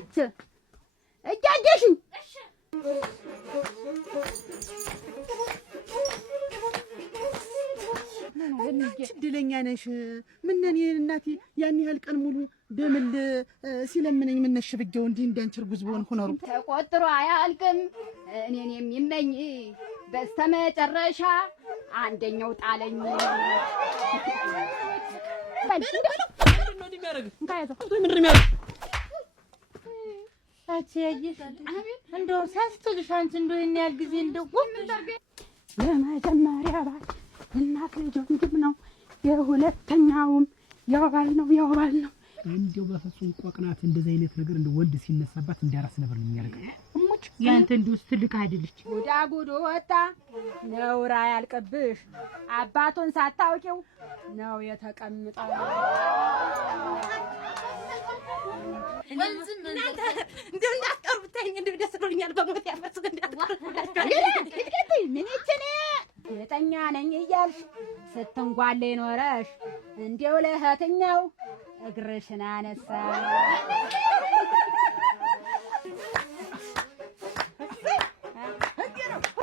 አች እጃጀሽኝ እሺ እድለኛ ነሽ። ምን ነን እናቴ ያን ያህል ቀን ሙሉ ደምል ሲለምነኝ ምን ነሽ ብጌው እንዲህ እንዳንቺ እርጉዝ ብሆን ሆነሩ ተቆጥሮ አያልቅም። እኔን የሚመኝ በስተመጨረሻ አንደኛው ጣለኝ። እንደው ሳስተውልሽ አንቺ እንደው ይሄን ያህል ጊዜ እንደው የመጀመሪያ ባል እናት ልጅ ወንድም ነው፣ የሁለተኛውም ያው ባል ነው። እንደው በፍጹም ቆቅናት እንደዚህ አይነት ነገር እንደው ወንድ ሲነሳባት እንዳራስ ነበር የሚያደርገው። እሙጭ ያንተ እንደው ትልቅ አይደለች። ጉዳጉዱ ወጣ ነውራ ያልቅብሽ አባቱን ሳታውቂው ነው የተቀምጠው። እናንተ እንደው እንዳትቀርቡኝ እንደው ደስ ብሎኛል። በሞት ያፈስኩ ምን ይችኔ የጠኛ ነኝ እያልሽ ስትንጓሌ ኖረሽ እንዲው ለእህትኛው እግርሽን አነሳ